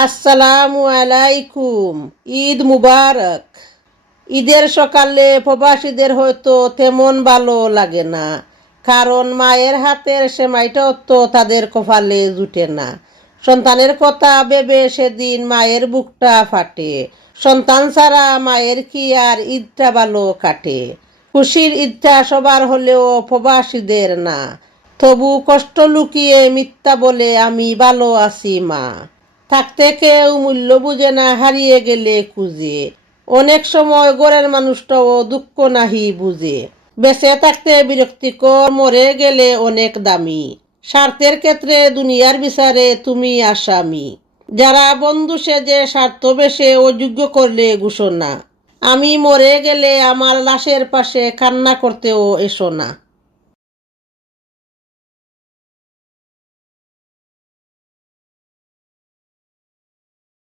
আসসালামু আলাইকুম। ঈদ মুবারক। ঈদের সকালে প্রবাসীদের হয়তো তেমন ভালো লাগে না, কারণ মায়ের হাতের সেমাইটাও তো তাদের কপালে জুটে না। সন্তানের কথা ভেবে সেদিন মায়ের বুকটা ফাটে। সন্তান ছাড়া মায়ের কি আর ঈদটা ভালো কাটে? খুশির ঈদটা সবার হলেও প্রবাসীদের না। তবু কষ্ট লুকিয়ে মিথ্যা বলে আমি ভালো আছি মা। থাকতে কেউ মূল্য বুঝে না, হারিয়ে গেলে খুঁজে। অনেক সময় ঘরের মানুষটাও দুঃখ নাহি বুঝে। বেঁচে থাকতে বিরক্তিকর, মরে গেলে অনেক দামি। স্বার্থের ক্ষেত্রে দুনিয়ার বিচারে তুমি আসামি। যারা বন্ধু সেজে স্বার্থ বেশে অযোগ্য করলে ঘোষণা। আমি মরে গেলে আমার লাশের পাশে কান্না করতেও এসো না।